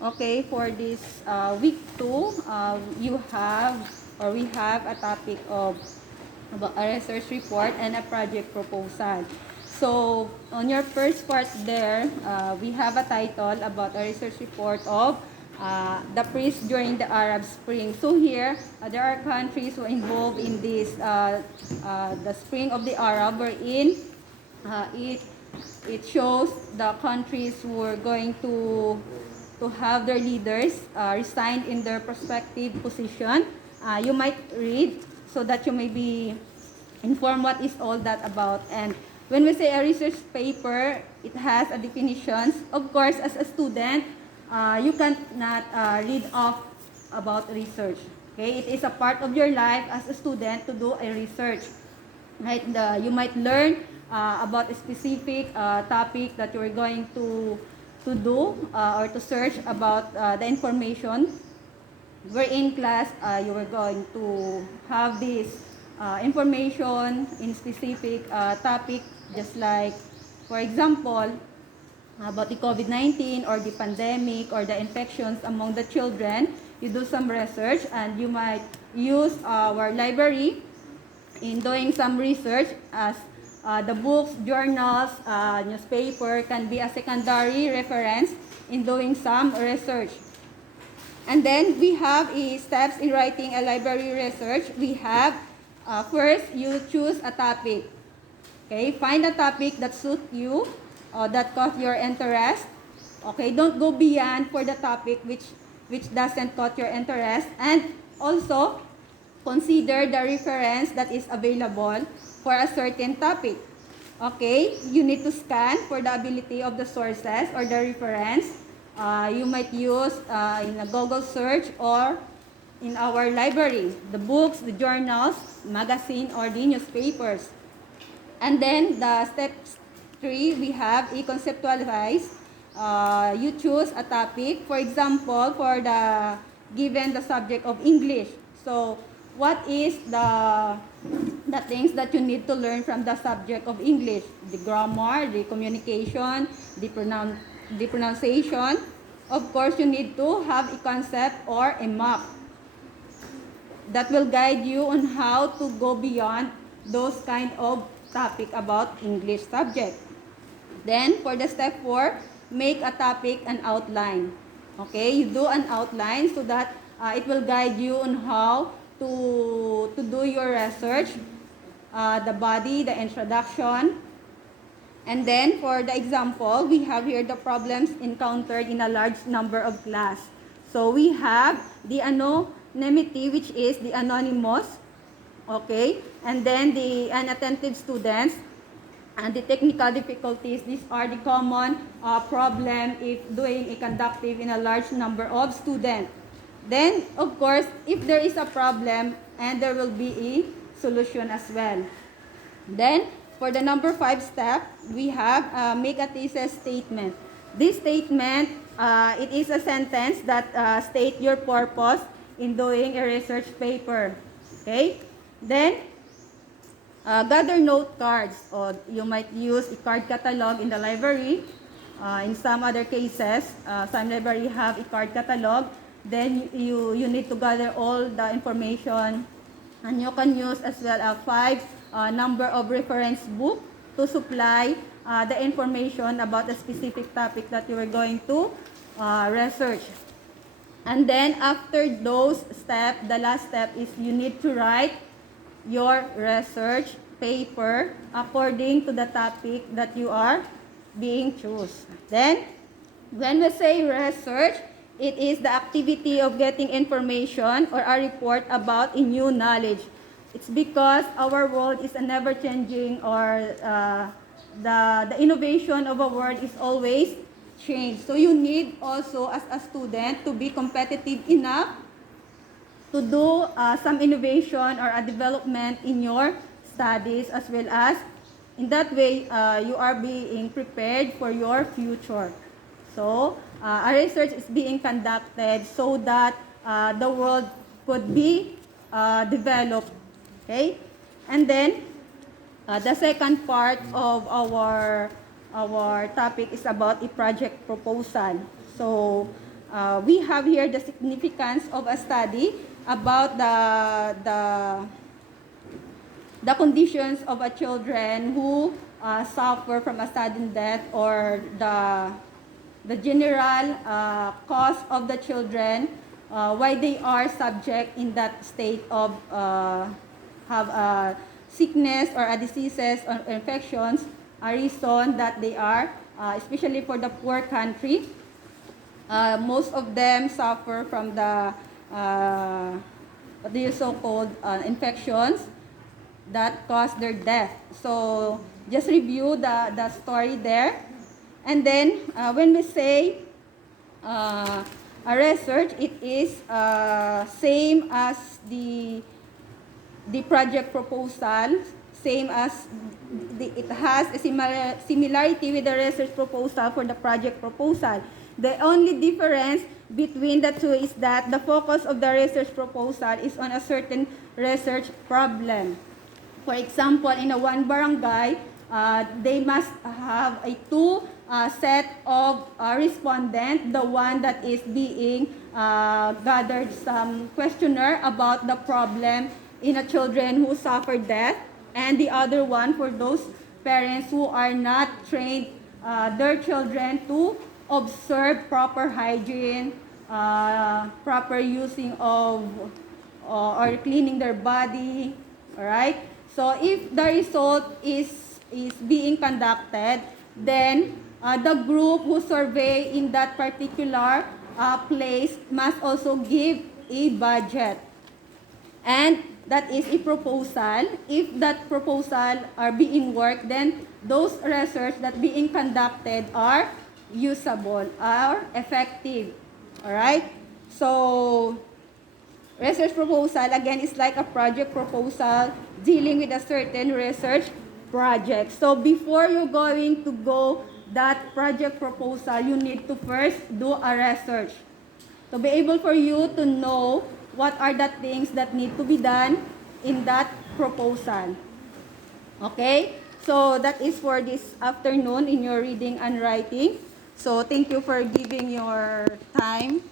Okay, for this week 2, we have a topic of about a research report and a project proposal. So, on your first part there, we have a title about a research report of the peace during the Arab Spring. So here, there are countries who are involved in this, the Spring of the Arab, wherein it shows the countries who are going to have their leaders resign in their prospective position. You might read so that you may be informed what is all that about. And when we say a research paper, it has a definitions. Of course, as a student, you cannot read off about research. Okay, it is a part of your life as a student to do a research. Right, you might learn about a specific topic that you're going to do or to search about the information. Where in class, you are going to have this information in specific topic, just like, for example, about the COVID-19 or the pandemic or the infections among the children. You do some research and you might use our library in doing some research, as the books, journals, newspaper can be a secondary reference in doing some research. And then we have steps in writing a library research. We have, first, you choose a topic. Okay, find a topic that suits you, that caught your interest. Okay, don't go beyond for the topic which doesn't caught your interest. And also, consider the reference that is available for a certain topic. Okay, you need to scan for the ability of the sources or the reference. You might use in a Google search or in our library, the books, the journals, magazine, or the newspapers. And then the step 3, we have a conceptualize. You choose a topic, for example, for the given the subject of English. So, what is the things that you need to learn from the subject of English? The grammar, the communication, the pronunciation. Of course, you need to have a concept or a map that will guide you on how to go beyond those kind of topic about English subject. Then, for the step 4, make a topic an outline. Okay, you do an outline so that it will guide you on how to do your research, the body, the introduction. And then, for the example, we have here the problems encountered in a large number of class. So, we have the anonymity, which is the anonymous, okay? And then the inattentive students, and the technical difficulties. These are the common problem if doing a conductive in a large number of students. Then, of course, if there is a problem, and there will be a solution as well. Then, for the number 5 step, we have make a thesis statement. This statement, it is a sentence that state your purpose in doing a research paper. Okay? Then, gather note cards, or you might use a card catalog in the library. In some other cases, some library have a card catalog. Then you need to gather all the information, and you can use as well a 5 number of reference book to supply the information about a specific topic that you are going to research. And then after those steps, the last step is you need to write your research paper according to the topic that you are being choose. Then, when we say research, it is the activity of getting information or a report about a new knowledge. It's because our world is a never-changing, or the innovation of a world is always changed. So you need also as a student to be competitive enough to do some innovation or a development in your studies, as well as in that way you are being prepared for your future. So a research is being conducted so that the world could be developed. Okay, and then the second part of our topic is about a project proposal. So we have here the significance of a study about the conditions of a children who suffer from a sudden death, or the general cause of the children, why they are subject in that state of have a sickness or a diseases or infections, a reason that they are, especially for the poor country, most of them suffer from the what do you so-called infections that cause their death. So just review the story there. And then when we say a research, it is same as the project proposal, same as it has a similarity with the research proposal for the project proposal. The only difference between the two is that the focus of the research proposal is on a certain research problem. For example, in a one barangay, they must have a two set of respondent, the one that is being gathered some questionnaire about the problem in a children who suffer death, and the other one for those parents who are not trained their children to observe proper hygiene, proper using of or cleaning their body. All right. So if the result is being conducted, then the group who survey in that particular place must also give a budget. And that is a proposal. If that proposal are being worked, then those research that being conducted are usable, are effective. Alright? So, research proposal, again, is like a project proposal dealing with a certain research project. So, before you're going to go that project proposal, you need to first do a research. To be able for you to know what are the things that need to be done in that proposal. Okay? So, that is for this afternoon in your reading and writing. So, thank you for giving your time.